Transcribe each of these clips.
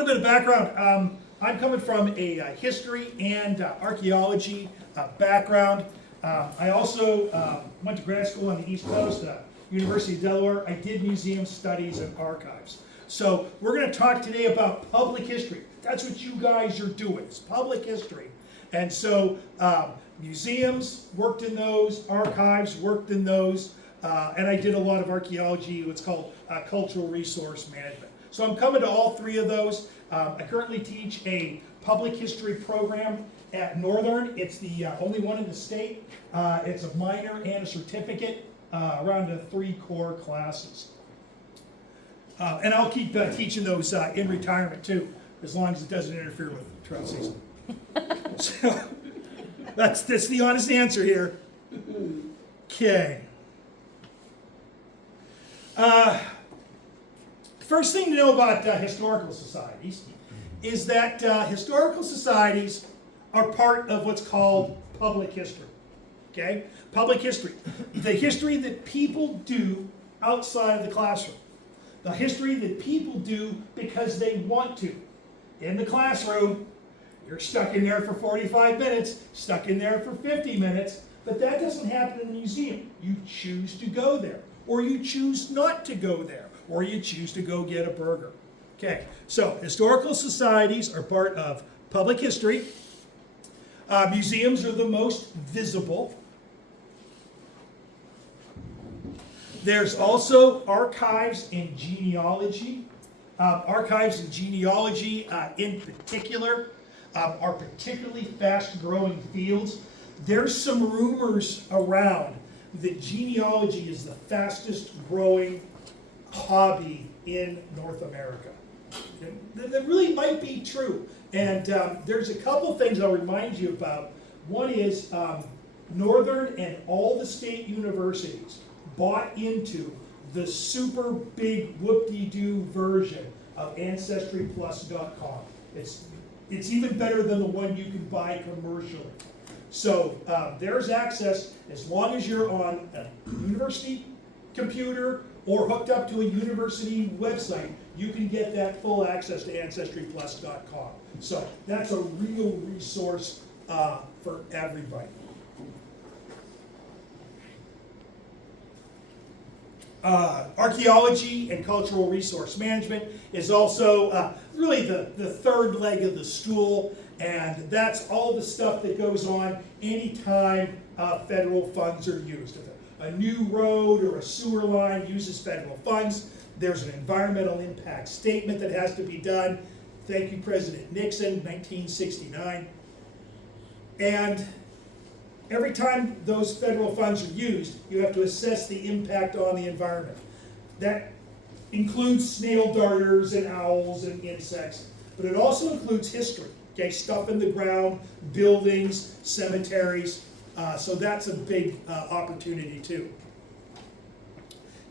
little bit of background. I'm coming from a history and archaeology background. I also went to grad school on the East Coast, University of Delaware. I did museum studies and archives. So we're going to talk today about public history. That's what you guys are doing, is public history. And so museums, worked in those, archives, worked in those, and I did a lot of archaeology, what's called cultural resource management. So I'm coming to all three of those. I currently teach a public history program at Northern. It's the only one in the state. It's a minor and a certificate, around the 3 core classes. And I'll keep teaching those in retirement too, as long as it doesn't interfere with trout season. So that's the honest answer here. Okay. First thing to know about historical societies is that historical societies are part of what's called public history. Okay? Public history. The history that people do outside of the classroom. The history that people do because they want to. In the classroom, you're stuck in there for 45 minutes, stuck in there for 50 minutes, but that doesn't happen in the museum. You choose to go there, or you choose not to go there, or you choose to go get a burger. Okay, so historical societies are part of public history. Museums are the most visible. There's also archives and genealogy. Archives and genealogy in particular are particularly fast-growing fields. There's some rumors around that genealogy is the fastest-growing hobby in North America. That really might be true. And there's a couple things I'll remind you about. One is Northern and all the state universities bought into the super big whoop-de-doo version of AncestryPlus.com. It's even better than the one you can buy commercially. So there's access as long as you're on a university computer or hooked up to a university website, you can get that full access to AncestryPlus.com. So that's a real resource for everybody. Archaeology and cultural resource management is also really the third leg of the stool, and that's all the stuff that goes on anytime federal funds are used. If a new road or a sewer line uses federal funds, there's an environmental impact statement that has to be done. Thank you, President Nixon, 1969. And every time those federal funds are used, you have to assess the impact on the environment. That includes snail darters and owls and insects, but it also includes history, okay? Stuff in the ground, buildings, cemeteries, so that's a big opportunity too.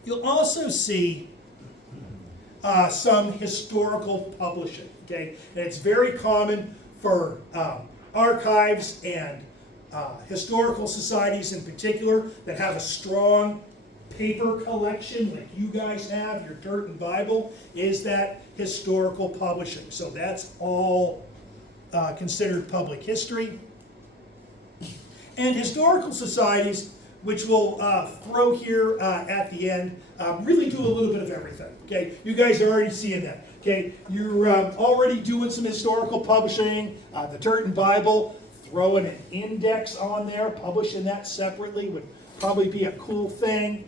You'll also see some historical publishing, okay? And it's very common for archives and historical societies in particular that have a strong paper collection like you guys have, your Turton Bible, is that historical publishing. So that's all considered public history. And historical societies, which we'll throw here at the end, really do a little bit of everything. Okay, you guys are already seeing that. Okay, you're already doing some historical publishing. The Turton Bible, throwing an index on there, publishing that separately would probably be a cool thing.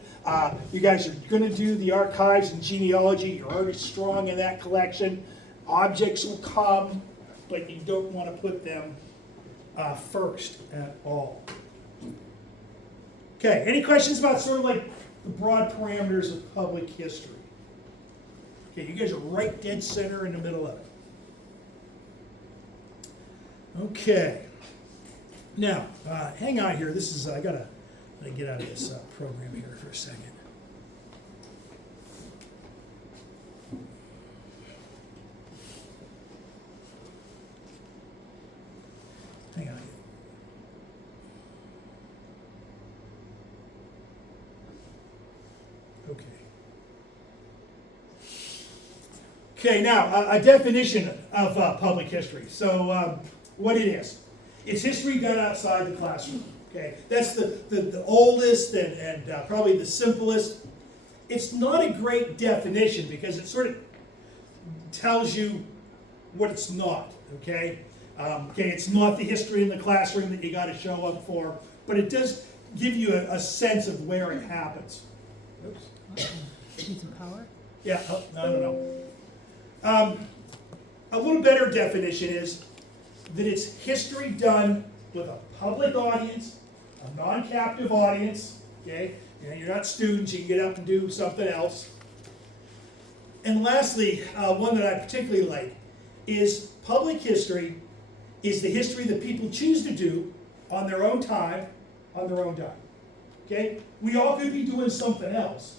You guys are going to do the archives and genealogy. You're already strong in that collection. Objects will come, but you don't want to put them first at all. Okay, any questions about sort of like the broad parameters of public history? Okay, you guys are right dead center in the middle of it. Okay. Now, hang on here. This is, I gotta get out of this program here for a second. Hang on. Okay. Okay, now, a definition of public history. So, what it is. It's history done outside the classroom. Okay, that's the oldest and probably the simplest. It's not a great definition because it sort of tells you what it's not, okay? It's not the history in the classroom that you got to show up for, but it does give you a sense of where it happens. Oops. Need some power? Yeah, I don't know. A little better definition is that it's history done with a public audience, a non-captive audience, okay? You're not students, you can get up and do something else. And lastly, one that I particularly like is public history is the history that people choose to do on their own time, on their own dime. Okay? We all could be doing something else,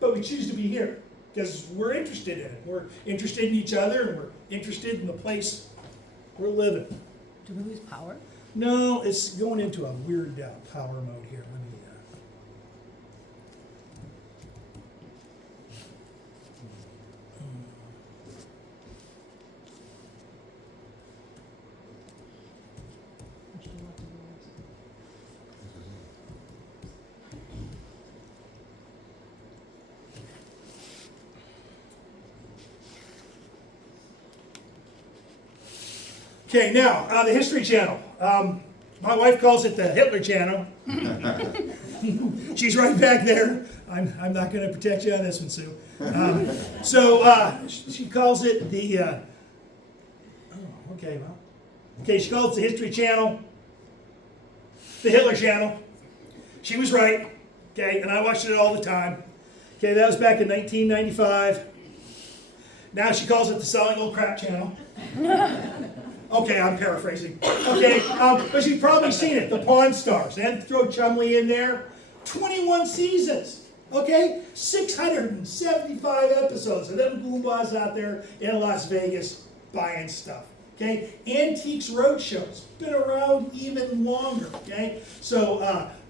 but we choose to be here because we're interested in it. We're interested in each other and we're interested in the place we're living. Do we lose power? No, it's going into a weird power mode here. Let me. Okay, now, the History Channel. My wife calls it the Hitler Channel. She's right back there. I'm not going to protect you on this one, Sue. She calls it the, she calls it the History Channel, the Hitler Channel. She was right, okay, and I watched it all the time. Okay, that was back in 1995. Now she calls it the Selling Old Crap Channel. Okay, I'm paraphrasing. Okay, but you've probably seen it, the Pawn Stars. And throw Chumley in there. 21 seasons. Okay, 675 episodes of them goombas out there in Las Vegas buying stuff. Okay, Antiques Roadshow. Been around even longer. Okay, so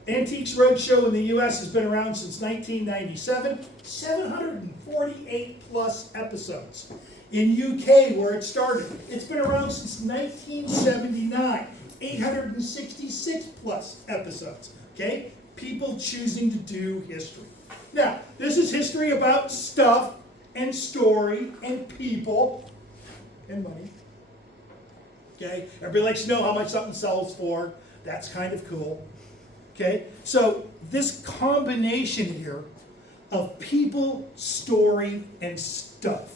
Antiques Roadshow in the U.S. has been around since 1997. 748 plus episodes. In UK, where it started, it's been around since 1979. 866 plus episodes. Okay? People choosing to do history. Now, this is history about stuff and story and people and money. Okay? Everybody likes to know how much something sells for. That's kind of cool. Okay? So, this combination here of people, story, and stuff.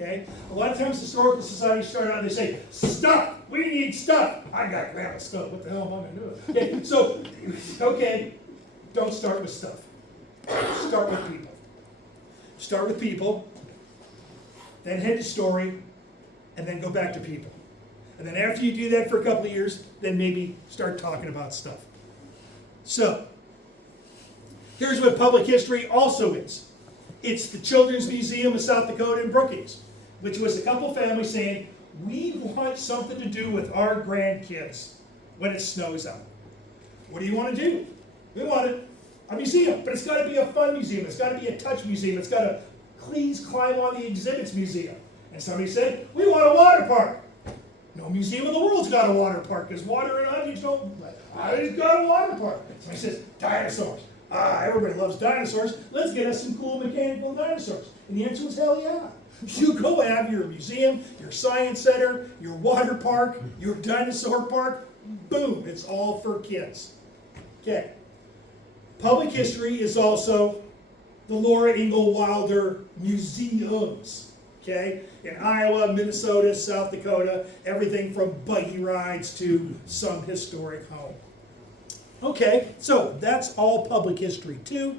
Okay? A lot of times historical societies start out and they say, stuff! We need stuff! I got grandma stuff. What the hell am I going to do? Okay, so, don't start with stuff. Start with people. Start with people, then head to story, and then go back to people. And then after you do that for a couple of years, then maybe start talking about stuff. So, here's what public history also is. It's the Children's Museum of South Dakota in Brookings, which was a couple families saying, we want something to do with our grandkids when it snows out. What do you want to do? We want a museum, but it's got to be a fun museum. It's got to be a touch museum. It's got to please climb on the exhibits museum. And somebody said, we want a water park. No museum in the world's got a water park because water and objects don't. I just got a water park. Somebody says, dinosaurs. Everybody loves dinosaurs. Let's get us some cool mechanical dinosaurs. And the answer was, hell yeah. You go have your museum, your science center, your water park, your dinosaur park. Boom, it's all for kids. Okay. Public history is also the Laura Ingalls Wilder museums. Okay? In Iowa, Minnesota, South Dakota, everything from buggy rides to some historic home. Okay, so that's all public history too.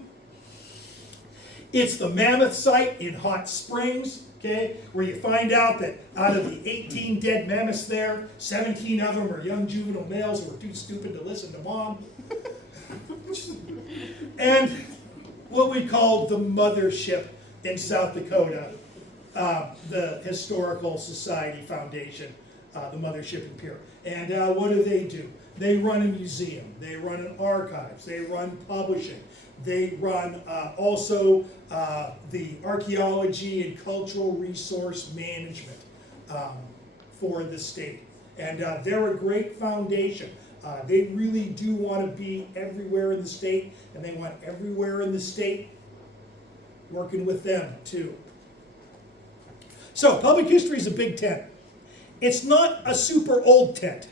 It's the Mammoth site in Hot Springs, okay, where you find out that out of the 18 dead mammoths there, 17 of them are young juvenile males who were too stupid to listen to mom. And what we call the mothership in South Dakota, the Historical Society Foundation, the mothership in Pierre. And what do? They run a museum, they run an archives, they run publishing. They run also the archaeology and cultural resource management for the state. And they're a great foundation. They really do want to be everywhere in the state, and they want everywhere in the state working with them too. So public history is a big tent. It's not a super old tent.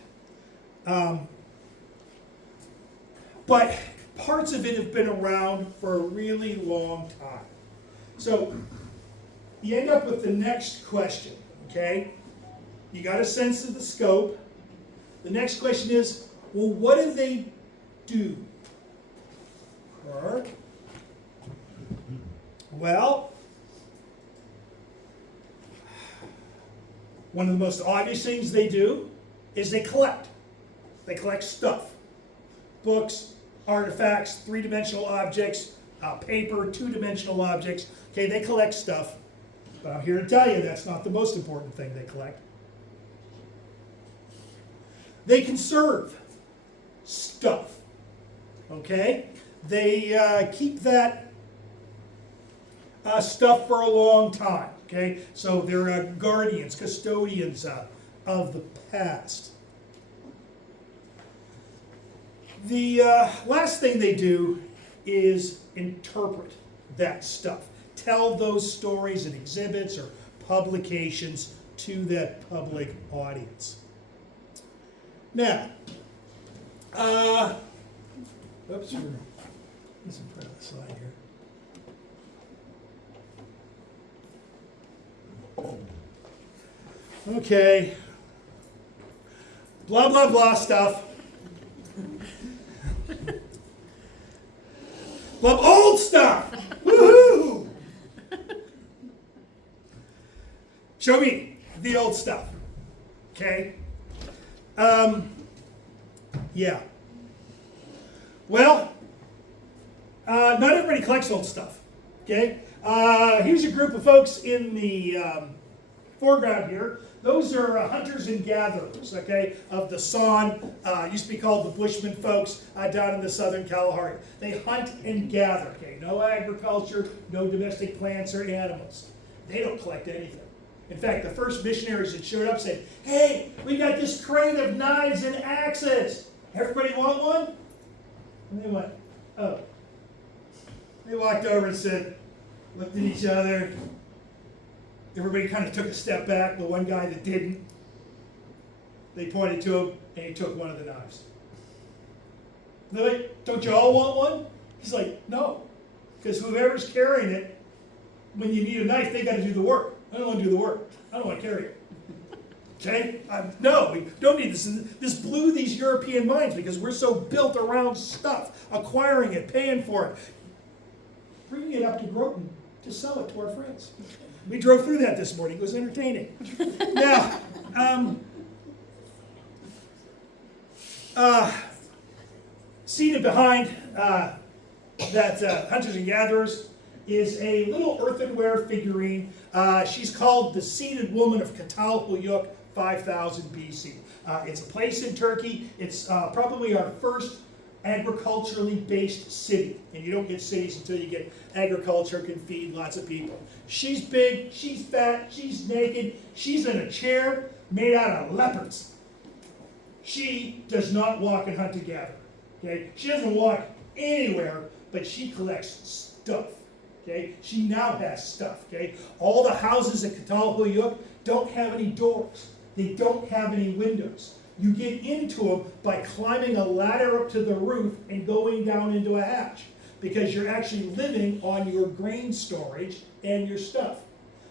But parts of it have been around for a really long time. So you end up with the next question, okay? You got a sense of the scope. The next question is, well, what do they do? Or, well, one of the most obvious things they do is they collect. They collect stuff. Books, artifacts, three-dimensional objects, paper, two-dimensional objects. Okay, they collect stuff. But I'm here to tell you that's not the most important thing they collect. They conserve stuff. Okay? They keep that stuff for a long time. Okay? So they're guardians, custodians of the past. The last thing they do is interpret that stuff. Tell those stories and exhibits or publications to that public audience. Now, oops, we're let's put it aside here. Okay. Blah, blah, blah stuff. Love old stuff. Woohoo! Show me the old stuff. Okay? Yeah. Well, not everybody collects old stuff. Okay? Here's a group of folks in the foreground here. Those are hunters and gatherers, okay, of the San, used to be called the Bushmen folks down in the southern Kalahari. They hunt and gather, okay, no agriculture, no domestic plants or animals. They don't collect anything. In fact, the first missionaries that showed up said, hey, we got this crate of knives and axes. Everybody want one? And they went, oh. They walked over and said, looked at each other. Everybody kind of took a step back. The one guy that didn't, they pointed to him, and he took one of the knives. They're like, don't you all want one? He's like, no, because whoever's carrying it, when you need a knife, they got to do the work. I don't want to do the work. I don't want to carry it. Okay? No, we don't need this. This blew these European minds because we're so built around stuff, acquiring it, paying for it, bringing it up to Groton to sell it to our friends. We drove through that this morning. It was entertaining. Now, seated behind that Hunters and Gatherers is a little earthenware figurine. She's called the Seated Woman of Catalhuyuk, 5000 BC. It's a place in Turkey. It's probably our first agriculturally based city. And you don't get cities until you get agriculture can feed lots of people. She's big, she's fat, she's naked, she's in a chair made out of leopards. She does not walk and hunt and gather. Okay? She doesn't walk anywhere, but she collects stuff. Okay? She now has stuff. Okay? All the houses at Catalhuyuk don't have any doors. They don't have any windows. You get into them by climbing a ladder up to the roof and going down into a hatch, because you're actually living on your grain storage and your stuff.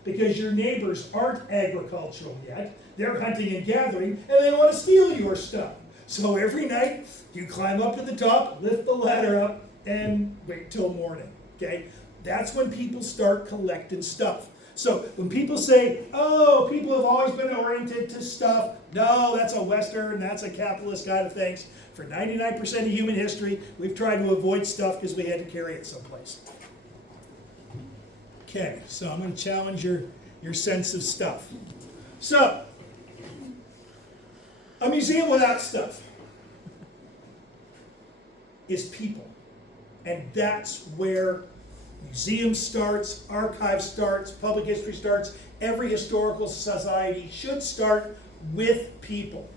Because your neighbors aren't agricultural yet, they're hunting and gathering, and they want to steal your stuff. So every night, you climb up to the top, lift the ladder up, and wait till morning, okay? That's when people start collecting stuff. So when people say, oh, people have always been oriented to stuff, no, that's a Western, that's a capitalist kind of things. For 99% of human history, we've tried to avoid stuff because we had to carry it someplace. Okay, so I'm going to challenge your sense of stuff. So, a museum without stuff is people. And that's where museum starts, archive starts, public history starts. Every historical society should start with people.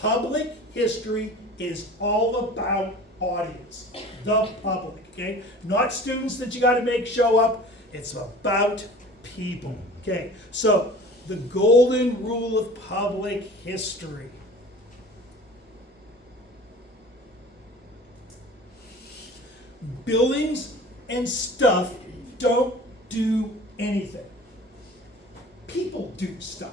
Public history is all about audience, the public, okay? Not students that you gotta make show up, it's about people, okay? So, the golden rule of public history. Buildings and stuff don't do anything. People do stuff.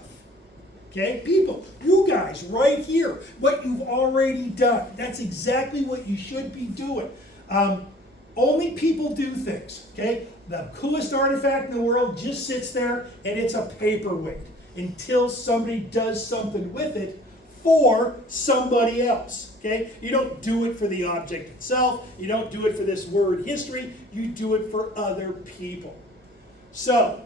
Okay? People, you guys right here, what you've already done. That's exactly what you should be doing. Only people do things. Okay? The coolest artifact in the world just sits there and it's a paperweight until somebody does something with it for somebody else. Okay? You don't do it for the object itself. You don't do it for this word history. You do it for other people. So,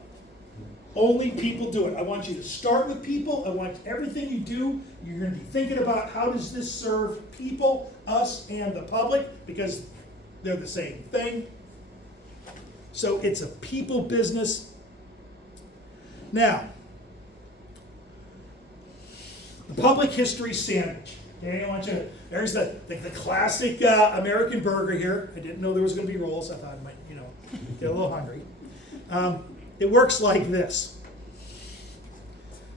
only people do it. I want you to start with people. I want everything you do, you're going to be thinking about how does this serve people, us, and the public, because they're the same thing. So it's a people business. Now, the public history sandwich. Okay, I want you to, there's the classic American burger here. I didn't know there was going to be rolls. I thought I might, get a little hungry. It works like this.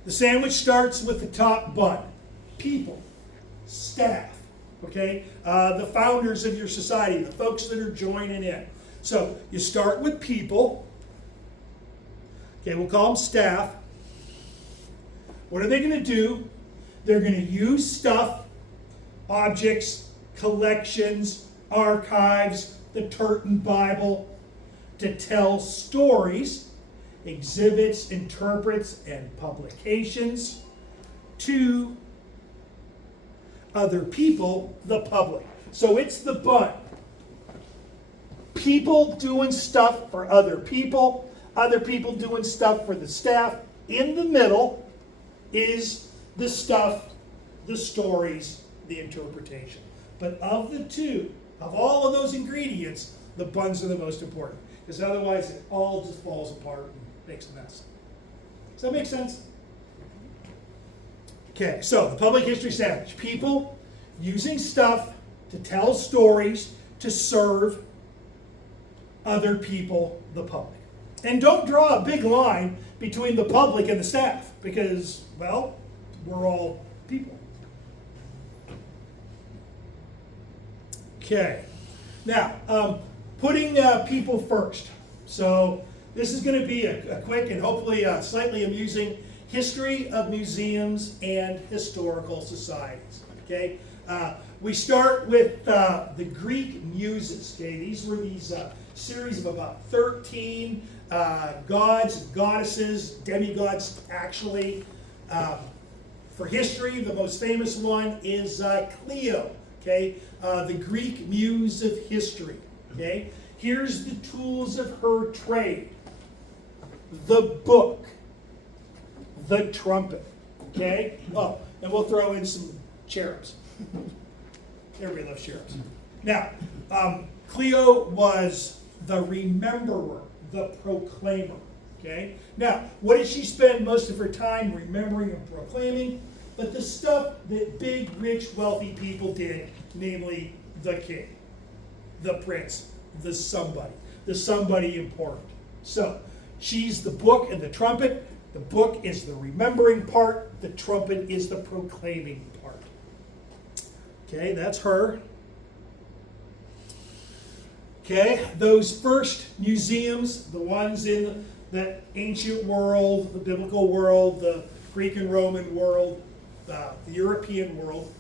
The sandwich starts with the top bun. People, staff, okay? The founders of your society, the folks that are joining in. So you start with people. Okay, we'll call them staff. What are they going to do? They're going to use stuff, objects, collections, archives, the Turton Bible, to tell stories, exhibits, interprets, and publications to other people, the public. So it's the bun. People doing stuff for other people doing stuff for the staff. In the middle is the stuff, the stories, the interpretation. But of the two, of all of those ingredients, the buns are the most important. Because otherwise it all just falls apart and makes a mess. Does that make sense? Okay, so the public history sandwich. People using stuff to tell stories to serve other people, the public. And don't draw a big line between the public and the staff because, well, we're all people. Okay, now, putting people first. So this is going to be a quick and hopefully slightly amusing history of museums and historical societies. Okay, we start with the Greek muses. Okay, these were these series of about 13 gods and goddesses, demigods actually. For history, the most famous one is Clio. Okay, the Greek muse of history. Okay, here's the tools of her trade: the book, the trumpet. Okay. Oh, and we'll throw in some cherubs. Everybody loves cherubs. Now, Clio was the rememberer, the proclaimer. Okay. Now, what did she spend most of her time remembering and proclaiming? But the stuff that big, rich, wealthy people did, namely the king, the prince, the somebody important. So, she's the book and the trumpet. The book is the remembering part. The trumpet is the proclaiming part. Okay, that's her. Okay, those first museums, the ones in the ancient world, the biblical world, the Greek and Roman world, the European world,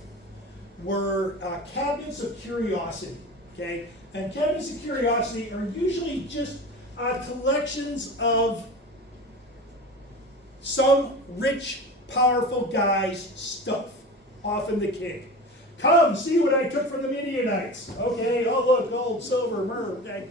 were cabinets of curiosity. Okay, and cabinets of curiosity are usually just collections of some rich, powerful guy's stuff, often the king. Come, see what I took from the Midianites. Okay, oh look, gold, silver, myrrh. Okay.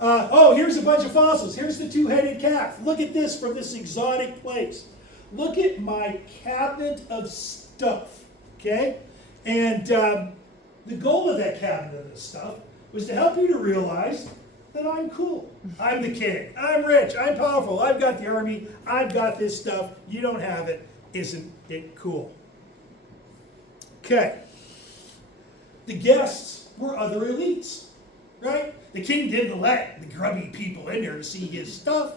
Oh, here's a bunch of fossils. Here's the two-headed calf. Look at this from this exotic place. Look at my cabinet of stuff. Okay? And the goal of that cabinet of stuff was to help you to realize that I'm cool. I'm the king. I'm rich. I'm powerful. I've got the army. I've got this stuff. You don't have it. Isn't it cool? Okay. The guests were other elites, right? The king didn't let the grubby people in there to see his stuff.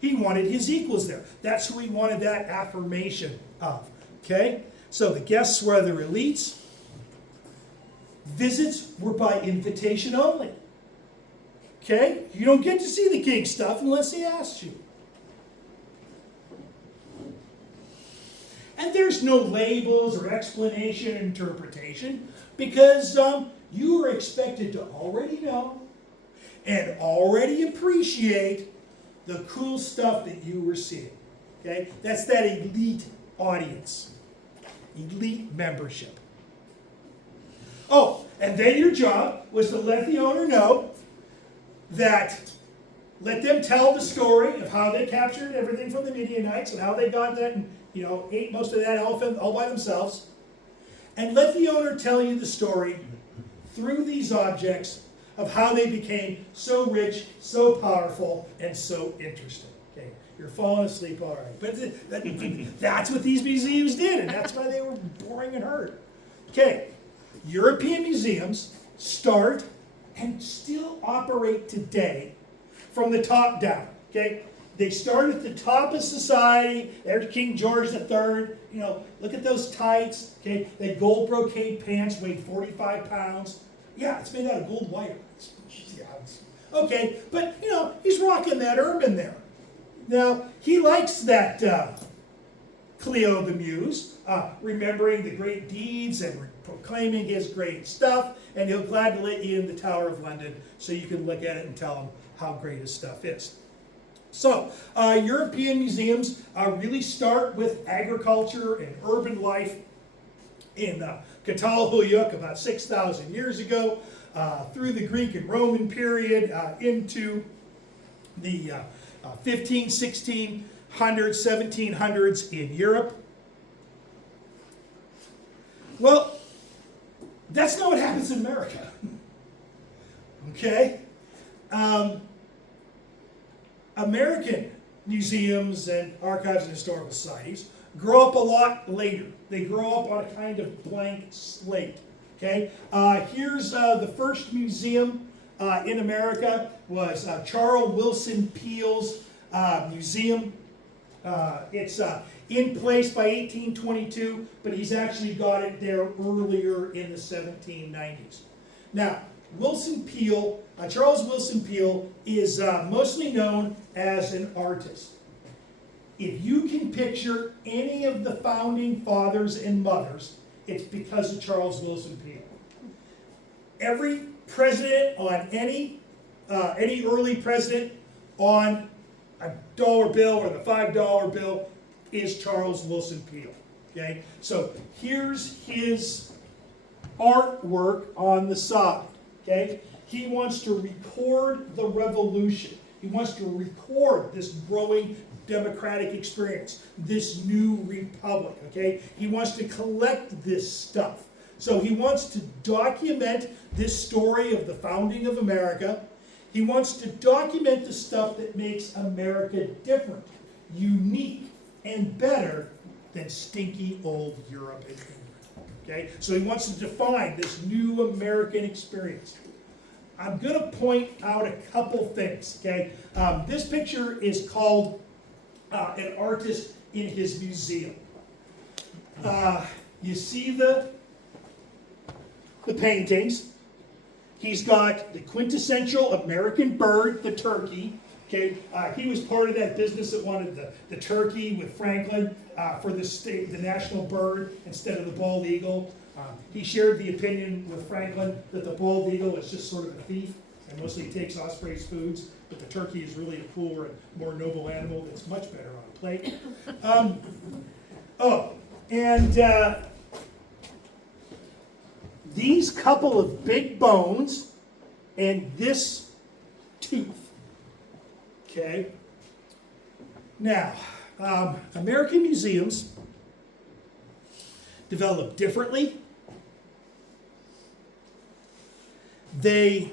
He wanted his equals there. That's who he wanted that affirmation of. Okay? So the guests were other elites. Visits were by invitation only. Okay? You don't get to see the king's stuff unless he asks you. And there's no labels or explanation or interpretation because you are expected to already know and already appreciate the cool stuff that you were seeing. Okay? That's that elite audience. Elite membership. Oh, and then your job was to let the owner know that, let them tell the story of how they captured everything from the Midianites and how they got that and, ate most of that elephant all by themselves. And let the owner tell you the story through these objects of how they became so rich, so powerful, and so interesting. Okay, you're falling asleep all right. But that's what these museums did, and that's why they were boring and hard. Okay, European museums start and still operate today from the top down. Okay, they start at the top of society. There's King George III. Look at those tights. Okay, that gold brocade pants weighed 45 pounds. Yeah, it's made out of gold wire. Okay, but he's rocking that ermine there. Now he likes that Cleo the Muse, remembering the great deeds and proclaiming his great stuff, and he'll gladly let you in the Tower of London so you can look at it and tell him how great his stuff is. So, European museums really start with agriculture and urban life in Catalhuyuk about 6,000 years ago, through the Greek and Roman period, into the 15, 1600s, 1700s in Europe. Well, that's not what happens in America. Okay? American museums and archives and historical societies grow up a lot later. They grow up on a kind of blank slate. Okay? Here's the first museum in America was Charles Willson Peale's museum. It's in place by 1822, but he's actually got it there earlier in the 1790s. Now, Charles Willson Peale is mostly known as an artist. If you can picture any of the founding fathers and mothers, it's because of Charles Willson Peale. Every president on any early president on a dollar bill or the $5 bill is Charles Willson Peale. Okay, so here's his artwork on the side. Okay, he wants to record the revolution. He wants to record this growing democratic experience, this new republic. Okay, he wants to collect this stuff. So he wants to document this story of the founding of America. He wants to document the stuff that makes America different, unique, and better than stinky old Europe and England. Okay? So he wants to define this new American experience. I'm going to point out a couple things. Okay? This picture is called an artist in his museum. You see the paintings. He's got the quintessential American bird, the turkey. Okay, he was part of that business that wanted the turkey with Franklin for the national bird instead of the bald eagle. He shared the opinion with Franklin that the bald eagle is just sort of a thief and mostly takes ospreys' foods, but the turkey is really a cooler and more noble animal that's much better on a plate. These couple of big bones and this tooth. Okay. Now, American museums develop differently. They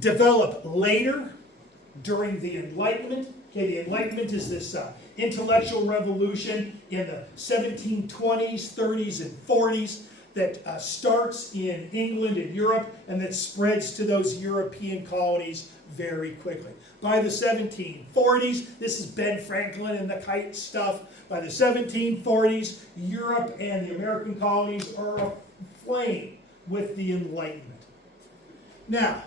develop later during the Enlightenment. Okay, the Enlightenment is this intellectual revolution in the 1720s, 30s, and 40s that starts in England and Europe and that spreads to those European colonies very quickly. By the 1740s, this is Ben Franklin and the kite stuff. By the 1740s, Europe and the American colonies are aflame with the Enlightenment. Now,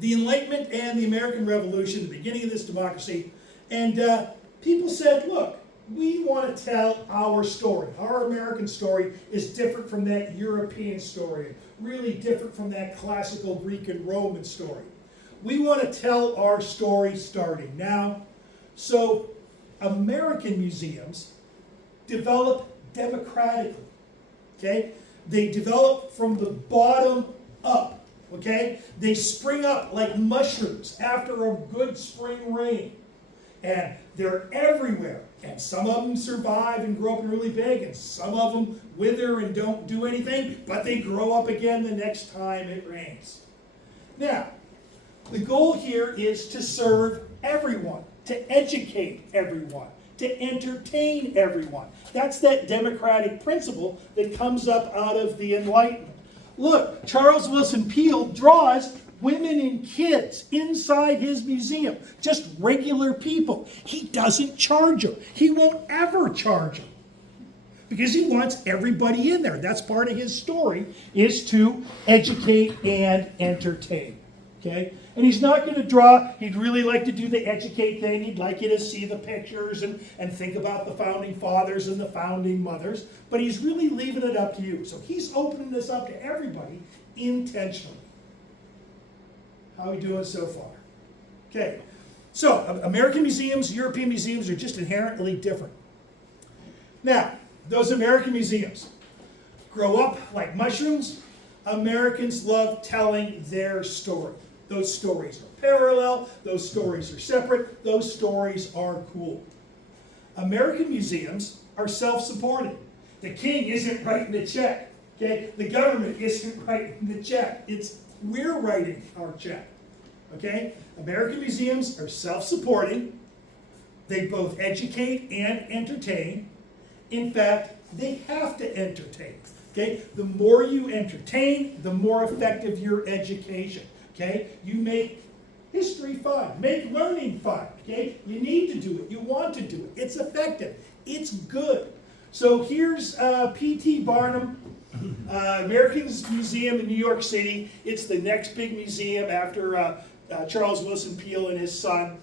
the Enlightenment and the American Revolution, the beginning of this democracy, and people said, look, we want to tell our story. Our American story is different from that European story, really different from that classical Greek and Roman story. We want to tell our story starting now. So American museums develop democratically, okay? They develop from the bottom up. Okay? They spring up like mushrooms after a good spring rain. And they're everywhere. And some of them survive and grow up really big, and some of them wither and don't do anything, but they grow up again the next time it rains. Now, the goal here is to serve everyone, to educate everyone, to entertain everyone. That's that democratic principle that comes up out of the Enlightenment. Look, Charles Willson Peale draws women and kids inside his museum, just regular people. He doesn't charge them. He won't ever charge them because he wants everybody in there. That's part of his story, is to educate and entertain. Okay? And he's not going to draw, he'd really like to do the educate thing. He'd like you to see the pictures and think about the founding fathers and the founding mothers. But he's really leaving it up to you. So he's opening this up to everybody intentionally. How are we doing so far? Okay. So American museums, European museums are just inherently different. Now, those American museums grow up like mushrooms. Americans love telling their story. Those stories are parallel, those stories are separate, those stories are cool. American museums are self-supporting. The king isn't writing the check, okay? The government isn't writing the check. We're writing our check, okay? American museums are self-supporting. They both educate and entertain. In fact, they have to entertain, okay? The more you entertain, the more effective your education. Okay, you make history fun, make learning fun. Okay, you need to do it, you want to do it. It's effective, it's good. So here's P.T. Barnum, American's Museum in New York City. It's the next big museum after Charles Willson Peale and his son.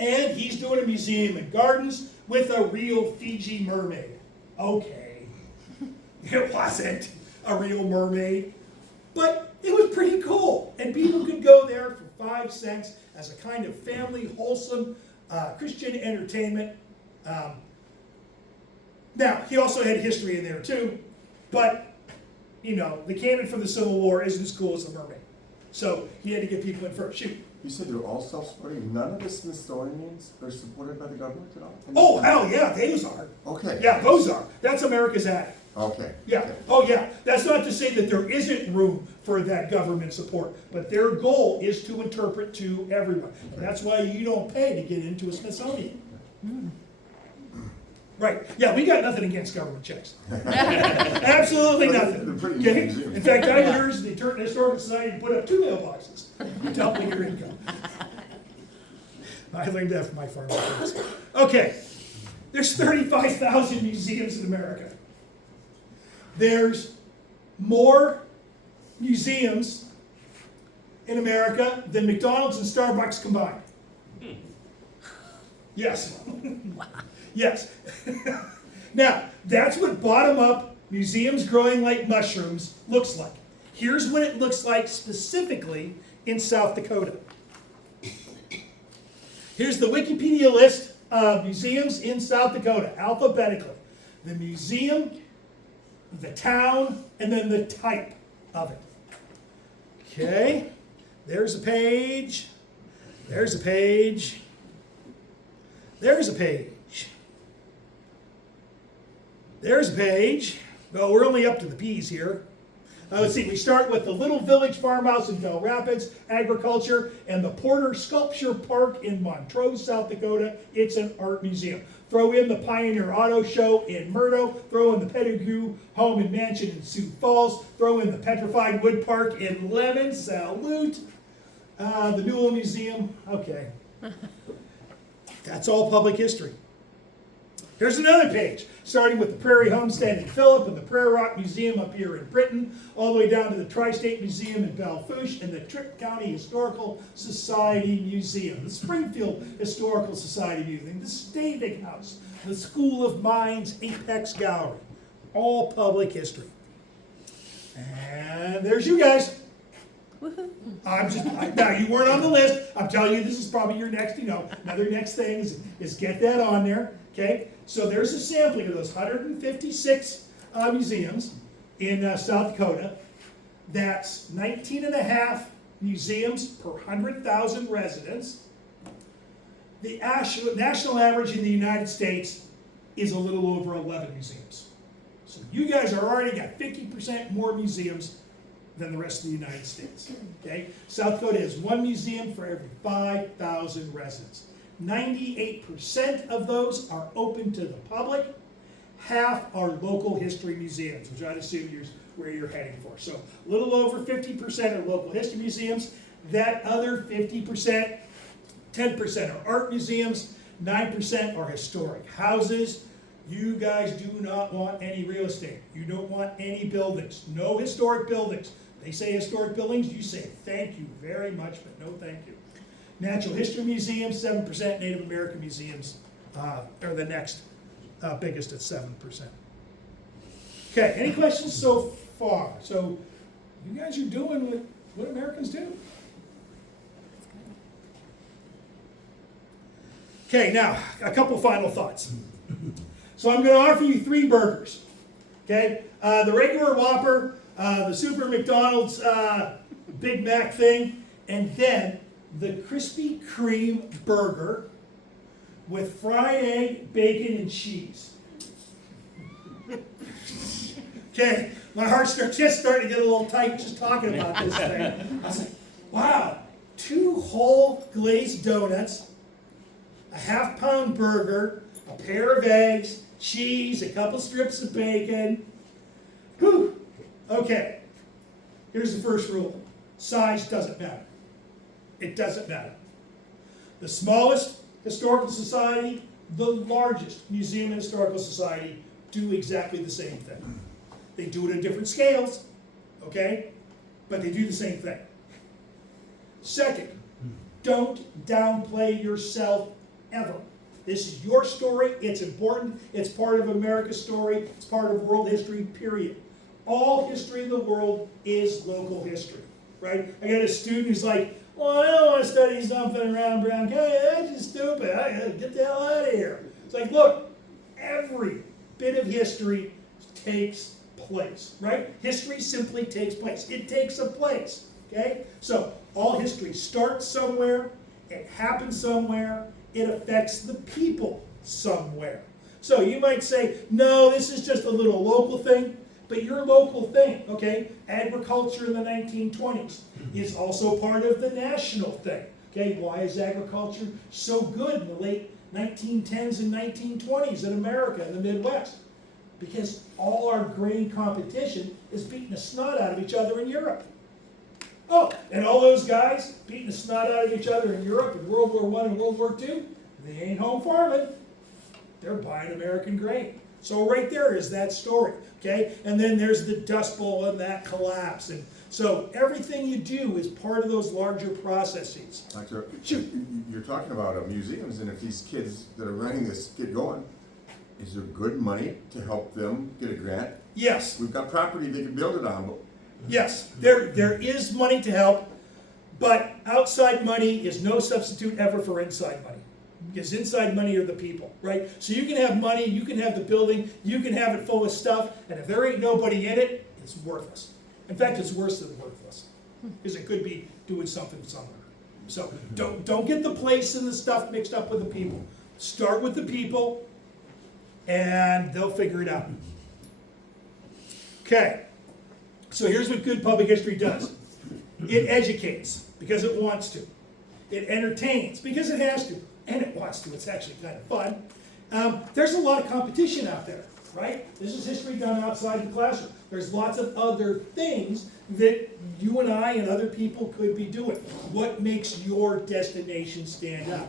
And he's doing a museum in gardens with a real Fiji mermaid. Okay, it wasn't a real mermaid, but it was pretty cool, and people could go there for 5 cents as a kind of family, wholesome Christian entertainment. Now, he also had history in there too, but, you know, the cannon from the Civil War isn't as cool as the mermaid. So he had to get people in first. Shoot. You said they're all self-supporting? None of the Smithsonian's are supported by the government at all? Oh, hell yeah, those are. Okay. Yeah, those are. That's America's attic. Okay. Yeah. Okay. Oh, yeah. That's not to say that there isn't room for that government support, but their goal is to interpret to everyone. And that's why you don't pay to get into a Smithsonian. Right. Yeah, we got nothing against government checks. Absolutely nothing. They're pretty Okay? easy. In fact, I urge the Turton Historical Society to put up 2 mailboxes, doubling your income. I learned that from my farmer friends. Okay. There's 35,000 museums in America. There's more museums in America than McDonald's and Starbucks combined. Yes. Yes. Now, that's what bottom-up museums growing like mushrooms looks like. Here's what it looks like specifically in South Dakota. Here's the Wikipedia list of museums in South Dakota, alphabetically. The museum, the town, and then the type of it. Okay, there's a page, there's a page, there's a page, there's a page. Well, we're only up to the P's here. Let's see, we start with the Little Village Farmhouse in Bell Rapids, agriculture, and the Porter Sculpture Park in Montrose, South Dakota. It's an art museum. Throw in the Pioneer Auto Show in Murdo. Throw in the Pettigrew Home and Mansion in Sioux Falls. Throw in the Petrified Wood Park in Lemon. Salute. The Newell Museum. Okay. That's all public history. Here's another page, starting with the Prairie Homestead in Phillip and the Prairie Rock Museum up here in Britain, all the way down to the Tri-State Museum in Belle Fourche and the Tripp County Historical Society Museum, the Springfield Historical Society Museum, the Staving House, the School of Mines Apex Gallery, all public history. And there's you guys. Now you weren't on the list. I'm telling you, this is probably your next, another next thing is get that on there. Okay, so there's a sampling of those 156 museums in South Dakota. That's 19 and a half museums per 100,000 residents. The national average in the United States is a little over 11 museums. So you guys are already got 50% more museums than the rest of the United States. Okay, South Dakota has one museum for every 5,000 residents. 98% of those are open to the public. Half are local history museums, which I'd assume is where you're heading for. So a little over 50% are local history museums. That other 50%, 10% are art museums, 9% are historic houses. You guys do not want any real estate. You don't want any buildings. No historic buildings. They say historic buildings, you say thank you very much, but no thank you. Natural History Museum, 7%. Native American museums are the next biggest at 7%. Okay, any questions so far? So you guys are doing what Americans do. Okay, now a couple final thoughts. So I'm going to offer you 3 burgers. Okay, the regular Whopper, the Super McDonald's Big Mac thing, and then the Krispy Kreme burger with fried egg, bacon, and cheese. Okay, my heart's just starting to get a little tight just talking about this thing. I was like, wow, 2 whole glazed donuts, a half-pound burger, a pair of eggs, cheese, a couple strips of bacon. Whew. Okay, here's the first rule. Size doesn't matter. It doesn't matter. The smallest historical society, the largest museum and historical society do exactly the same thing. They do it in different scales, okay? But they do the same thing. Second, don't downplay yourself ever. This is your story, it's important, it's part of America's story, it's part of world history, period. All history of the world is local history, right? I got a student who's like, well, I don't want to study something around Brown County, that's just stupid, I gotta get the hell out of here. It's like, look, every bit of history takes place, right? History simply takes place. It takes a place, okay? So, all history starts somewhere, it happens somewhere, it affects the people somewhere. So you might say, no, this is just a little local thing, but your local thing, okay? Agriculture in the 1920s is also part of the national thing, okay? Why is agriculture so good in the late 1910s and 1920s in America, in the Midwest? Because all our grain competition is beating the snot out of each other in Europe. Oh, and all those guys beating the snot out of each other in Europe in World War I and World War II, they ain't home farming. They're buying American grain. So right there is that story, okay? And then there's the Dust Bowl and that collapse. And so everything you do is part of those larger processes. Doctor, you're talking about museums, and if these kids that are running this get going, is there good money to help them get a grant? Yes. We've got property they can build it on, but Yes, there is money to help, but outside money is no substitute ever for inside money. Because inside money are the people, right? So you can have money, you can have the building, you can have it full of stuff, and if there ain't nobody in it, it's worthless. In fact, it's worse than worthless, because it could be doing something somewhere. So don't get the place and the stuff mixed up with the people. Start with the people, and they'll figure it out. Okay. So here's what good public history does. It educates, because it wants to. It entertains, because it has to, and it wants to. It's actually kind of fun. There's a lot of competition out there, right? This is history done outside the classroom. There's lots of other things that you and I and other people could be doing. What makes your destination stand out?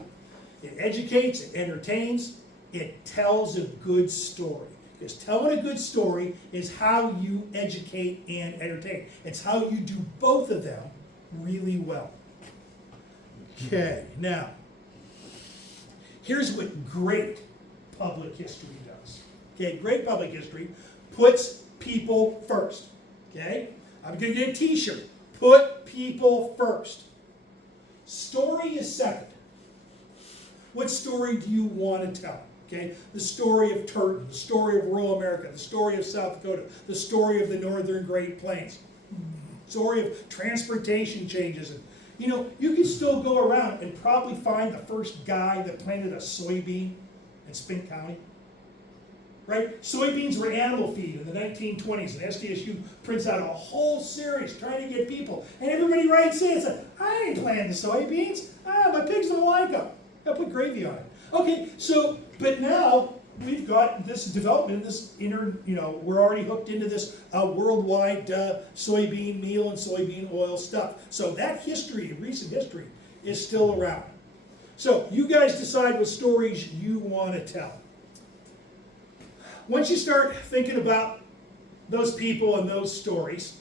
It educates, it entertains, it tells a good story. Because telling a good story is how you educate and entertain. It's how you do both of them really well. Okay, now, here's what great public history does. Okay, great public history puts people first. Okay, I'm going to get a t-shirt. Put people first. Story is second. What story do you want to tell? Okay, the story of Turton, the story of rural America, the story of South Dakota, the story of the northern Great Plains, story of transportation changes. And, you know, you can still go around and probably find the first guy that planted a soybean in Spink County. Right? Soybeans were animal feed in the 1920s, and SDSU prints out a whole series trying to get people. And everybody writes in and says, I ain't planting the soybeans. My pigs don't like them. I put gravy on it. Okay, so, but now we've got this development, this we're already hooked into this worldwide soybean meal and soybean oil stuff. So that history, recent history, is still around. So you guys decide what stories you want to tell. Once you start thinking about those people and those stories,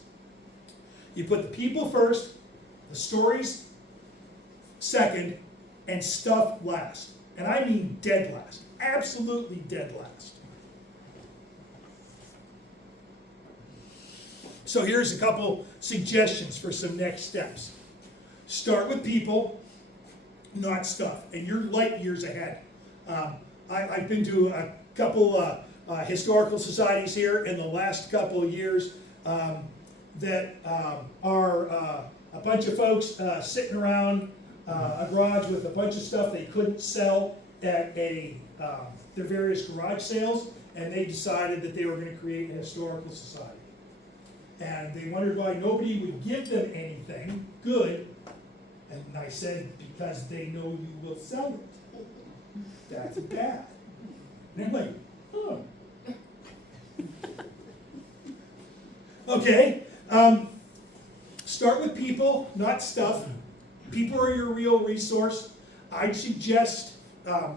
you put the people first, the stories second, and stuff last. And I mean dead last. Absolutely dead last. So here's a couple suggestions for some next steps. Start with people, not stuff. And you're light years ahead. I've been to a couple historical societies here in the last couple of years that are a bunch of folks sitting around a garage with a bunch of stuff they couldn't sell at their various garage sales, and they decided that they were going to create a historical society. And they wondered why nobody would give them anything good, and I said, because they know you will sell it. That's bad. And they're like, huh. Okay, start with people, not stuff. People are your real resource. I'd suggest,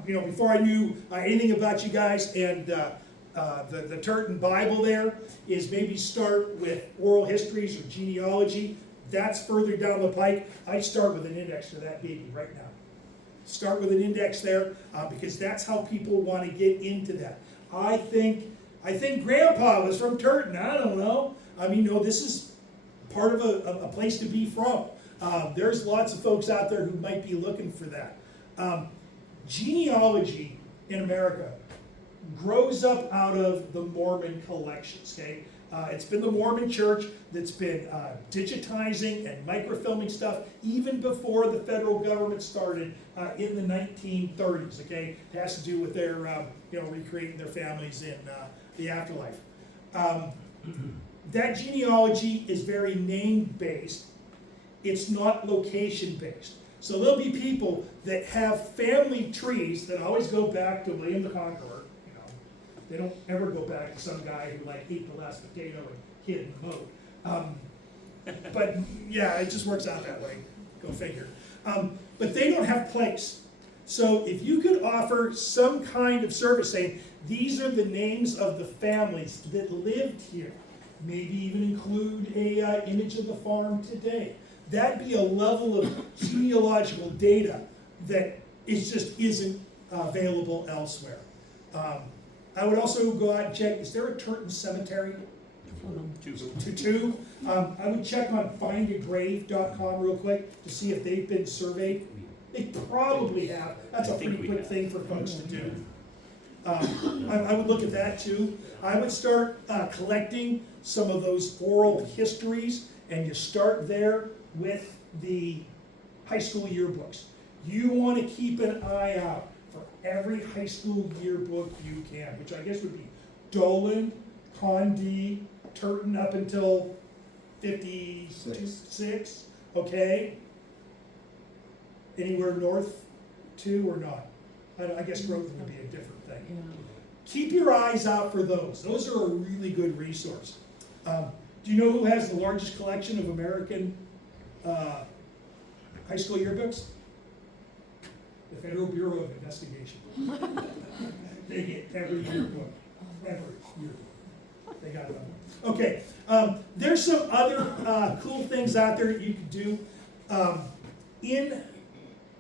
before I knew anything about you guys and the Turton Bible there, is maybe start with oral histories or genealogy. That's further down the pike. I'd start with an index to that baby right now. Start with an index there because that's how people want to get into that. I think Grandpa was from Turton. I don't know. I mean, this is part of a place to be from. There's lots of folks out there who might be looking for that. Genealogy in America grows up out of the Mormon collections, okay? It's been the Mormon church that's been digitizing and microfilming stuff even before the federal government started in the 1930s, okay? It has to do with their, recreating their families in the afterlife. That genealogy is very name-based. It's not location-based. So there'll be people that have family trees that always go back to William the Conqueror. They don't ever go back to some guy who ate the last potato and hid in the moat. But yeah, it just works out that way. Go figure. But they don't have place. So if you could offer some kind of service saying, these are the names of the families that lived here, maybe even include a image of the farm today. That'd be a level of genealogical data that isn't available elsewhere. I would also go out and check, is there a Turton cemetery? Two. I would check on findagrave.com real quick to see if they've been surveyed. They probably have. That's a pretty quick thing for folks to do. I would look at that too. I would start collecting some of those oral histories, and you start there with the high school yearbooks. You want to keep an eye out for every high school yearbook you can, which I guess would be Dolan, Condie, Turton up until 56, okay? Anywhere north to or not? I guess Groveland would be a different thing. Yeah. Keep your eyes out for those. Those are a really good resource. Do you know who has the largest collection of American high school yearbooks? The Federal Bureau of Investigation. They get every yearbook, every yearbook. They got it on. Okay, there's some other cool things out there that you can do. In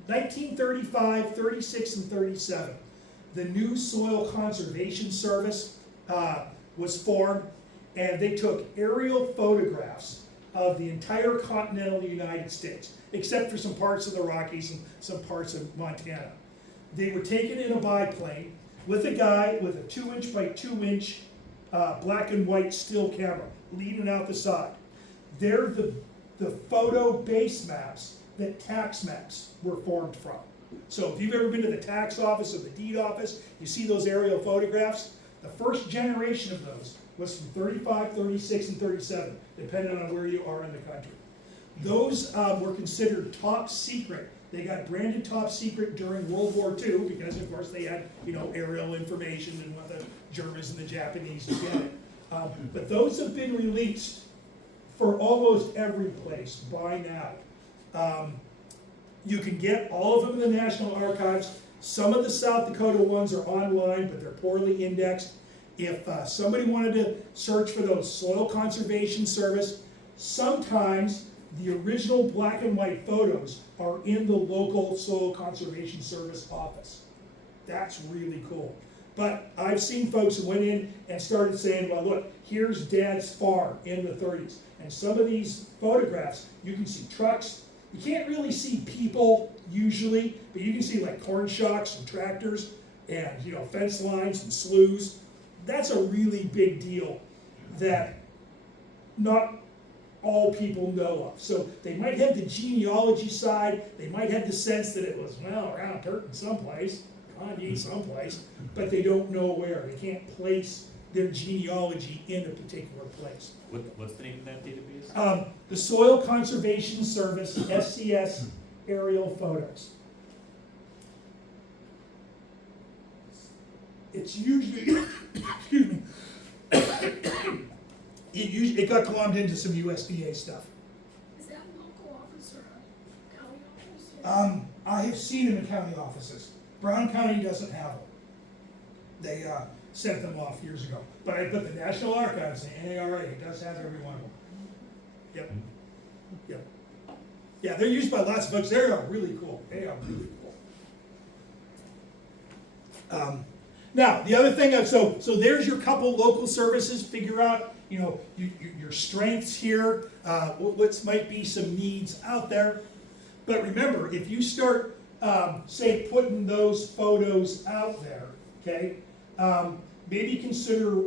1935, 36, and 37, the new Soil Conservation Service was formed, and they took aerial photographs of the entire continental United States, except for some parts of the Rockies and some parts of Montana. They were taken in a biplane with a guy with a 2-inch by 2-inch black and white still camera leading out the side. They're the photo base maps that tax maps were formed from. So if you've ever been to the tax office or the deed office, you see those aerial photographs. The first generation of those was from 35, 36, and 37, depending on where you are in the country. Those were considered top secret. They got branded top secret during World War II because, of course, they had, aerial information and want the Germans and the Japanese to get it. But those have been released for almost every place by now. You can get all of them in the National Archives. Some of the South Dakota ones are online, but they're poorly indexed. If somebody wanted to search for those Soil Conservation Service, sometimes the original black and white photos are in the local Soil Conservation Service office. That's really cool. But I've seen folks who went in and started saying, well, look, here's Dad's farm in the 30s. And some of these photographs, you can see trucks. You can't really see people usually, but you can see like corn shocks and tractors and fence lines and sloughs. That's a really big deal that not all people know of. So they might have the genealogy side, they might have the sense that it was, around Turton someplace, Conde someplace, but they don't know where. They can't place their genealogy in a particular place. What's the name of that database? The Soil Conservation Service, SCS aerial photos. It's usually, excuse me, it got glommed into some USDA stuff. Is that local office or a county office? I have seen them in county offices. Brown County doesn't have them. They sent them off years ago. But the National Archives, the NARA, it does have every one of them. Yep. Yeah, they're used by lots of folks. They are really cool. They are really cool. Now, the other thing, so there's your couple local services. Figure out, your strengths here, what might be some needs out there. But remember, if you start, say, putting those photos out there, okay, maybe consider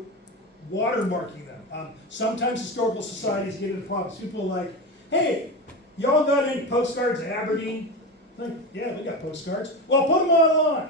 watermarking them. Sometimes historical societies get into problems. People are like, hey, y'all got any postcards of Aberdeen? Like, yeah, we got postcards. Well, put them online.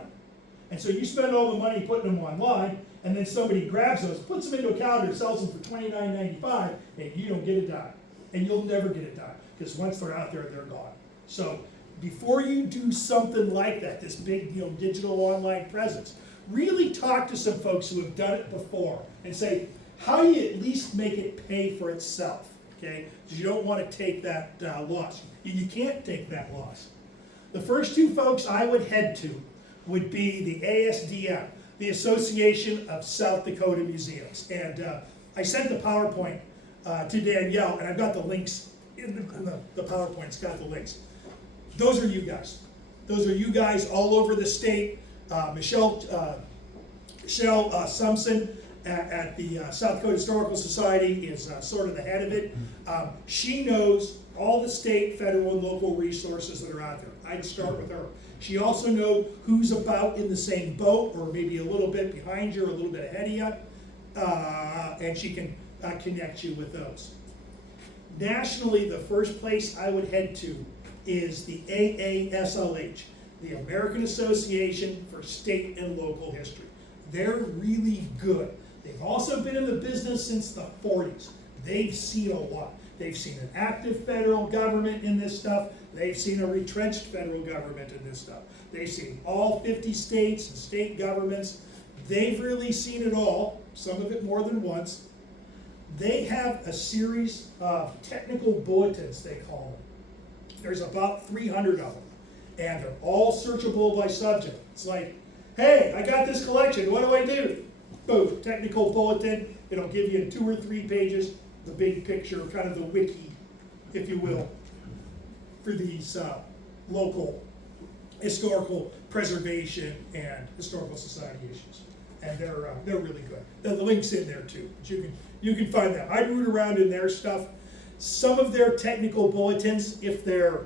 And so you spend all the money putting them online, and then somebody grabs those, puts them into a calendar, sells them for $29.95, and you don't get a dime. And you'll never get a dime, because once they're out there, they're gone. So before you do something like that, this big digital online presence, really talk to some folks who have done it before and say, how do you at least make it pay for itself, okay? Because you don't want to take that loss. You can't take that loss. The first two folks I would head to would be the ASDM, the Association of South Dakota Museums. And I sent the PowerPoint to Danielle, and I've got the links in the PowerPoint. It's got the links. Those are you guys. Those are you guys all over the state. Michelle Sumson at the South Dakota Historical Society is sort of the head of it. She knows all the state, federal, and local resources that are out there. I'd start with her. She also knows who's about in the same boat, or maybe a little bit behind you, or a little bit ahead of you, and she can connect you with those. Nationally, the first place I would head to is the AASLH, the American Association for State and Local History. They're really good. They've also been in the business since the 40s. They've seen a lot. They've seen an active federal government in this stuff. They've seen a retrenched federal government in this stuff. They've seen all 50 states and state governments. They've really seen it all, some of it more than once. They have a series of technical bulletins, they call them. There's about 300 of them, and they're all searchable by subject. It's like, hey, I got this collection, what do I do? Boom, technical bulletin. It'll give you in 2 or 3 pages the big picture, kind of the wiki, if you will, for these local historical preservation and historical society issues. And they're really good. The link's in there too, but you can find that. I'd root around in their stuff. Some of their technical bulletins, if they're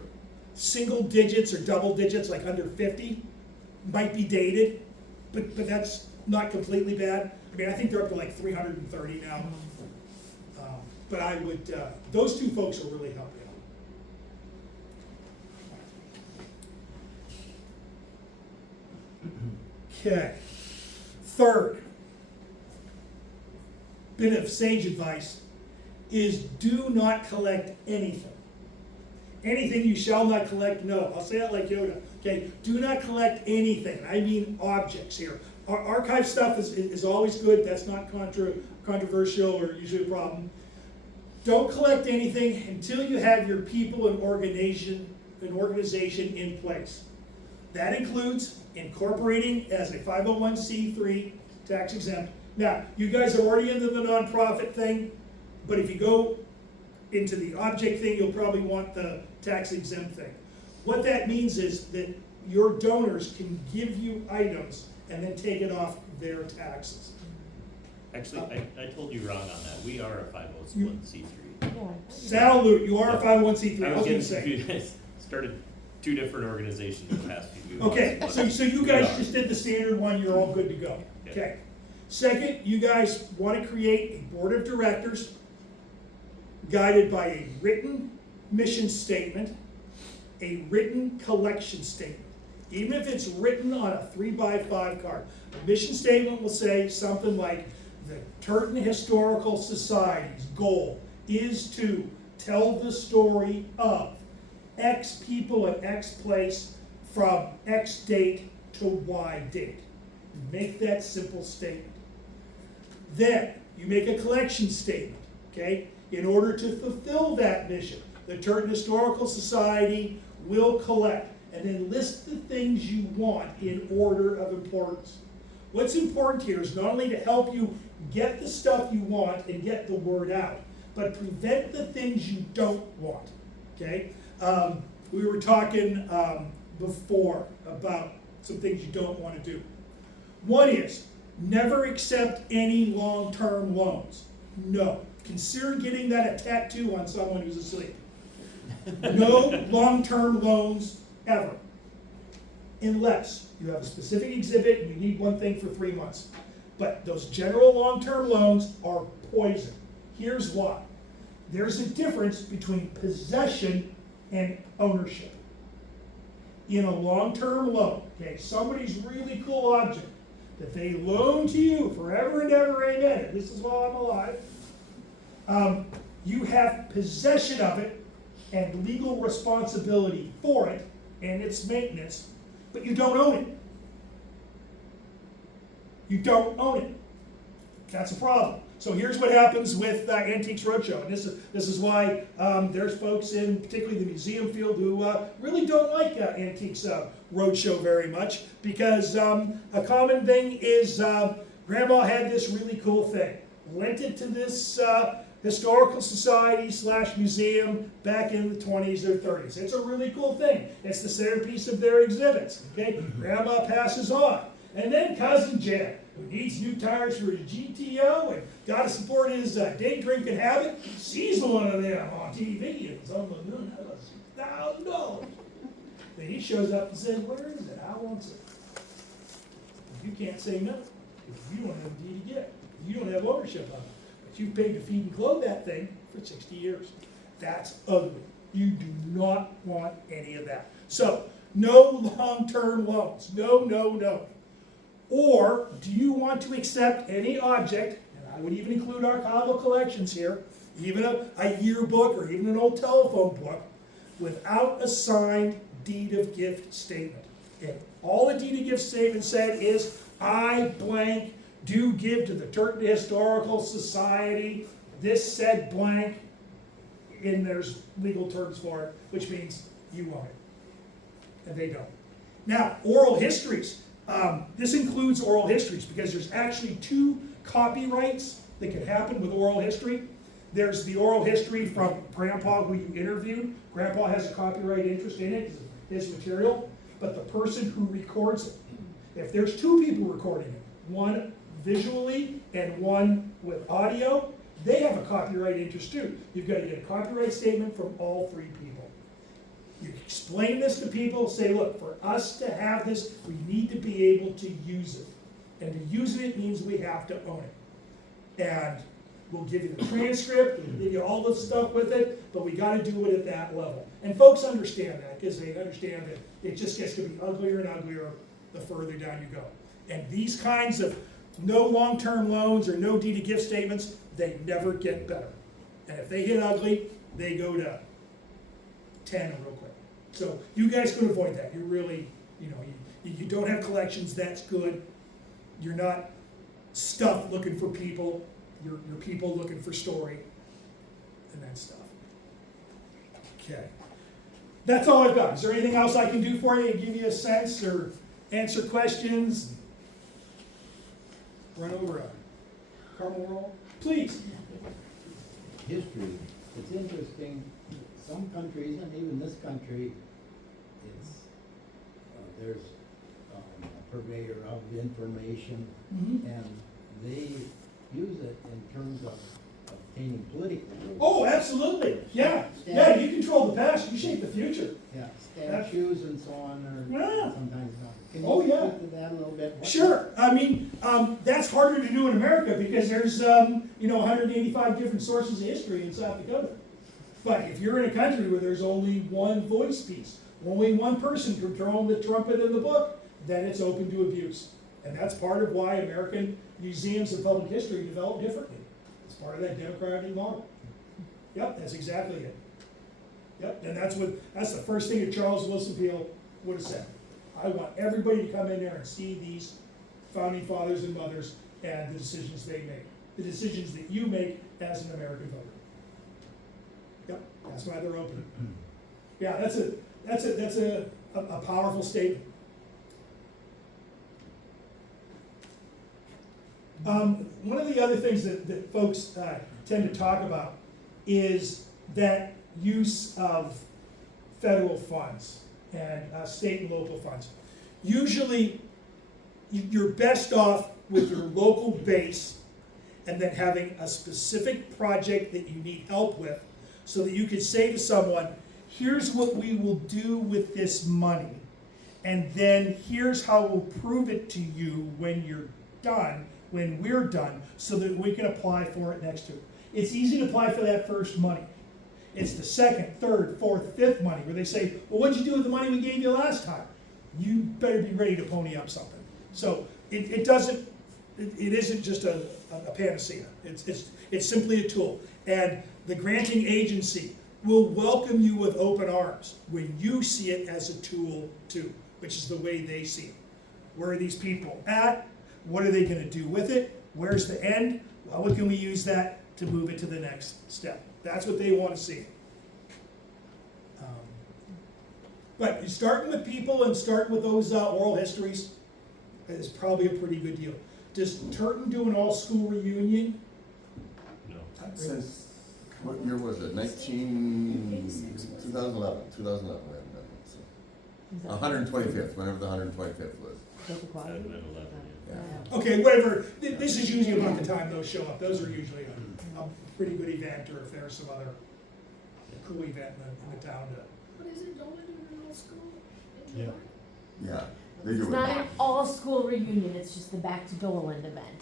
single digits or double digits, like under 50, might be dated, but that's not completely bad. I mean, I think they're up to like 330 now. But I would, those 2 folks will really help you out. Okay. Third bit of sage advice is do not collect anything. Anything you shall not collect, no. I'll say that like Yoda. Okay, do not collect anything. I mean objects here. Archive stuff is always good. That's not controversial or usually a problem. Don't collect anything until you have your people and organization in place. That includes incorporating as a 501c3 tax exempt. Now, you guys are already into the nonprofit thing, but if you go into the object thing, you'll probably want the tax exempt thing. What that means is that your donors can give you items and then take it off their taxes. Actually, I told you wrong on that. We are a 501c3. Salute, you are a 501c3. I I was was gonna getting say. confused. Started 2 different organizations in the past few years. Okay, so you guys just did the standard one, you're all good to go. Yeah. Okay. Second, you guys want to create a board of directors guided by a written mission statement, a written collection statement. Even if it's written on a 3x5 card, a mission statement will say something like, the Turton Historical Society's goal is to tell the story of X people at X place from X date to Y date. Make that simple statement. Then you make a collection statement, okay? In order to fulfill that mission, the Turton Historical Society will collect and then list the things you want in order of importance. What's important here is not only to help you get the stuff you want and get the word out, but prevent the things you don't want, okay? We were talking before about some things you don't want to do. One is, never accept any long-term loans. No. Consider getting that a tattoo on someone who's asleep. No long-term loans ever. Unless you have a specific exhibit and you need one thing for 3 months. But those general long-term loans are poison. Here's why. There's a difference between possession and ownership. In a long-term loan, okay, somebody's really cool object that they loan to you forever and ever, amen, this is while I'm alive, you have possession of it and legal responsibility for it and its maintenance, but you don't own it. You don't own it. That's a problem. So here's what happens with Antiques Roadshow, and this is why there's folks in particularly the museum field who really don't like Antiques Roadshow very much, because a common thing is Grandma had this really cool thing, lent it to this historical society / museum back in the 20s or 30s. It's a really cool thing. It's the centerpiece of their exhibits. Okay, Grandma passes on, and then Cousin Jan, who needs new tires for his GTO and got to support his day drinking habit, sees one of them on TV and it's on the moon, $6,000. Then he shows up and says, "Where is it? I want it." You can't say no, because you don't have a deed to get. You don't have ownership of it. But you've paid to feed and clothe that thing for 60 years. That's ugly. You do not want any of that. So, no long-term loans. No, no, no. Or, do you want to accept any object, and I would even include archival collections here, even a yearbook or even an old telephone book, without a signed deed of gift statement. And all the deed of gift statement said is, I blank do give to the Turton Historical Society this said blank, and there's legal terms for it, which means you own it. And they don't. Now, oral histories. This includes oral histories because there's actually 2 copyrights that can happen with oral history. There's the oral history from Grandpa who you interviewed. Grandpa has a copyright interest in it, his material, but the person who records it. If there's 2 people recording it, one visually and one with audio, they have a copyright interest too. You've got to get a copyright statement from all 3 people. You explain this to people, say, look, for us to have this, we need to be able to use it. And to use it means we have to own it. And we'll give you the transcript, we'll give you all the stuff with it, but we gotta do it at that level. And folks understand that, because they understand that it just gets to be uglier and uglier the further down you go. And these kinds of no long-term loans or no deed of gift statements, they never get better. And if they get ugly, they go to 10 real quick. So you guys can avoid that. You're really, you don't have collections, that's good. You're not stuff looking for people. You're people looking for story and that stuff. Okay. That's all I've got. Is there anything else I can do for you? Give you a sense or answer questions? Run over a caramel roll? Please. History, it's interesting, some countries, and even this country, it's, there's a purveyor of information, Mhm. and they use it in terms of obtaining political votes. Oh, absolutely. Yeah. Yeah, you control the past, you shape the future. Yeah, statues and so on are Yeah. sometimes not. Can Oh, you yeah. speak to that a little bit? Sure. I mean, that's harder to do in America because there's, 185 different sources of history in South Dakota. But if you're in a country where there's only one voice piece, only one person controlling the trumpet in the book, then it's open to abuse. And that's part of why American museums and public history develop differently. It's part of that democratic model. Yep, that's exactly it. Yep, and that's the first thing that Charles Wilson Peel would have said. I want everybody to come in there and see these founding fathers and mothers and the decisions they make, the decisions that you make as an American voter. Yep, that's why they're open. Yeah, that's a powerful statement. One of the other things that folks tend to talk about is that use of federal funds and state and local funds. Usually, you're best off with your local base and then having a specific project that you need help with so that you could say to someone, here's what we will do with this money, and then here's how we'll prove it to you when you're done, when we're done, so that we can apply for it next year. It's easy to apply for that first money. It's the second, third, fourth, fifth money where they say, well, what'd you do with the money we gave you last time? You better be ready to pony up something. So it isn't just a panacea. It's simply a tool. And the granting agency will welcome you with open arms when you see it as a tool too, which is the way they see it. Where are these people at? What are they gonna do with it? Where's the end? Well, what can we use that to move it to the next step? That's what they want to see. But starting with people and starting with those oral histories is probably a pretty good deal. Does Turton do an all-school reunion? No. Since, what year was it? 2011, we haven't done it, so. 125th, whenever the 125th was. I've been 11, Yeah. Okay, whatever. This is usually about the time those show up. Those are usually a pretty good event, or if there's some other cool event in the town to. What is it, don't we do it in all school? In Yeah. July? Yeah, they do It's it. not an all-school reunion, it's just the Back to Doland event.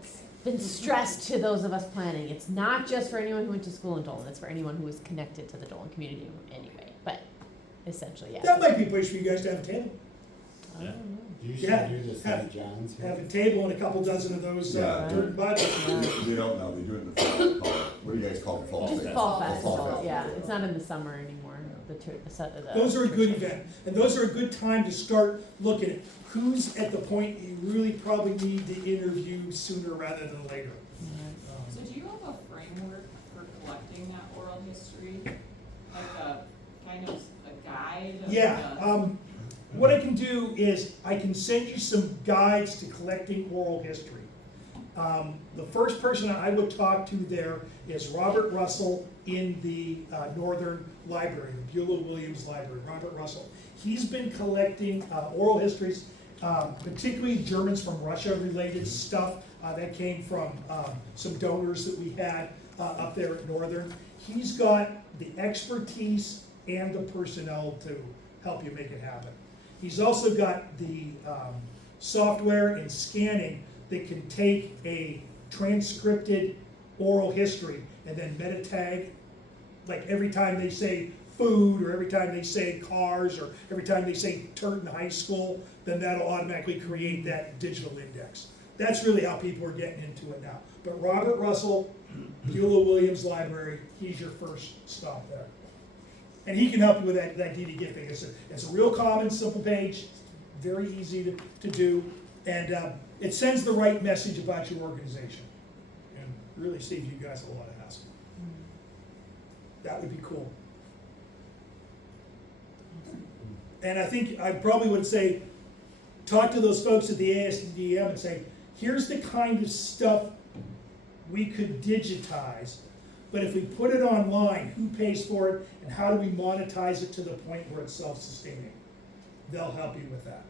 It's been stressed to those of us planning. It's not just for anyone who went to school in Doland, it's for anyone who is connected to the Doland community anyway, but essentially, yes. That might be a place for you guys to have a table. I don't know. You Yeah. should do the St. John's. Have a table and a couple dozen of those Yeah. Turton buds. They don't know, they do it in the fall. what do you guys call it, fall Just thing? fall The festival, yeah, it's not in the summer anymore, the. Those are a good event, and those are a good time to start looking at who's at the point you really probably need to interview sooner rather than later. So do you have a framework for collecting that oral history? Like a, kind of a guide? Of Yeah, what I can do is I can send you some guides to collecting oral history. The first person I would talk to there is Robert Russell in the Northern Library, the Beulah Williams Library, Robert Russell. He's been collecting oral histories, particularly Germans from Russia related stuff that came from some donors that we had up there at Northern. He's got the expertise and the personnel to help you make it happen. He's also got the software and scanning that can take a transcripted oral history and then meta tag, like every time they say food, or every time they say cars, or every time they say Turton High School, then that'll automatically create that digital index. That's really how people are getting into it now. But Robert Russell, Beulah Williams Library, he's your first stop there. And he can help you with that DD thing. It's a real common, simple page, very easy to do, and it sends the right message about your organization, and really saves you guys a lot of hassle. That would be cool. And I think I probably would say, talk to those folks at the ASDM and say, here's the kind of stuff we could digitize, but if we put it online, who pays for it, and how do we monetize it to the point where it's self-sustaining? They'll help you with that.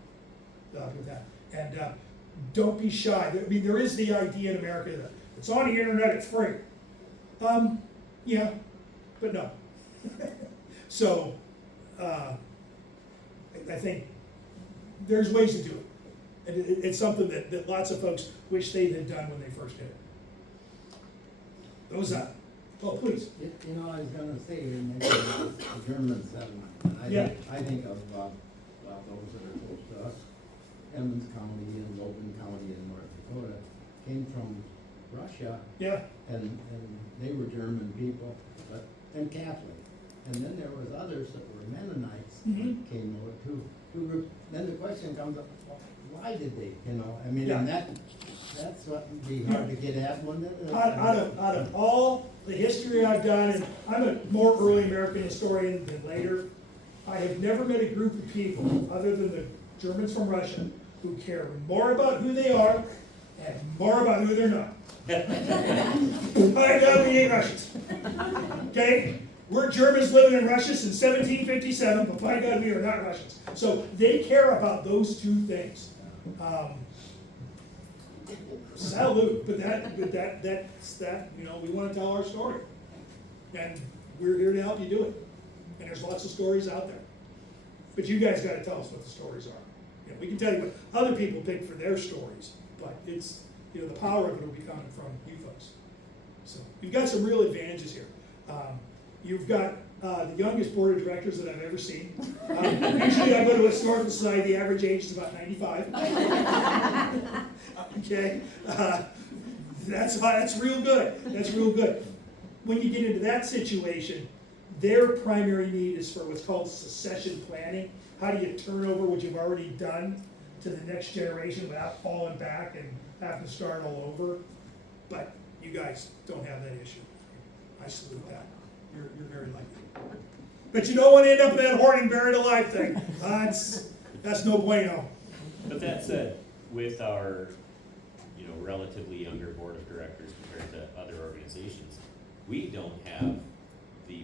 They'll help you with that. And don't be shy. I mean, there is the idea in America that it's on the internet, it's free. Yeah, but no. So, I think there's ways to do it. And it's something that lots of folks wish they had done when they first did it. Those are. Oh, please. You know, I was gonna say, you mentioned the German settlement. Yeah. I think of, well, those that are close to us, Emmons County and Logan County in North Dakota, came from Russia, Yeah. and they were German people, and Catholic. And then there was others that were Mennonites that came over too. Then the question comes up, well, why did they, I mean, Yeah. and that's what would be hard to get at, wouldn't it? Out of all the history I've done, and I'm a more early American historian than later, I have never met a group of people, other than the Germans from Russia, who care more about who they are and more about who they're not. By God, we ain't Russians. Okay? We're Germans living in Russia since 1757, but by God, we are not Russians. So they care about those two things. Salute, but that's that, we want to tell our story. And we're here to help you do it. And there's lots of stories out there. But you guys gotta tell us what the stories are. We can tell you what other people pick for their stories, but it's, the power of it will be coming from you folks. So you've got some real advantages here. You've got the youngest board of directors that I've ever seen. Usually I go to a historical society, the average age is about 95. Okay, that's real good. That's real good. When you get into that situation, their primary need is for what's called succession planning. How do you turn over what you've already done to the next generation without falling back and having to start all over? But you guys don't have that issue. I salute that. You're very lucky. But you don't want to end up in that hoarding buried alive thing. That's no bueno. But that said, with our, relatively younger board of directors compared to other organizations, we don't have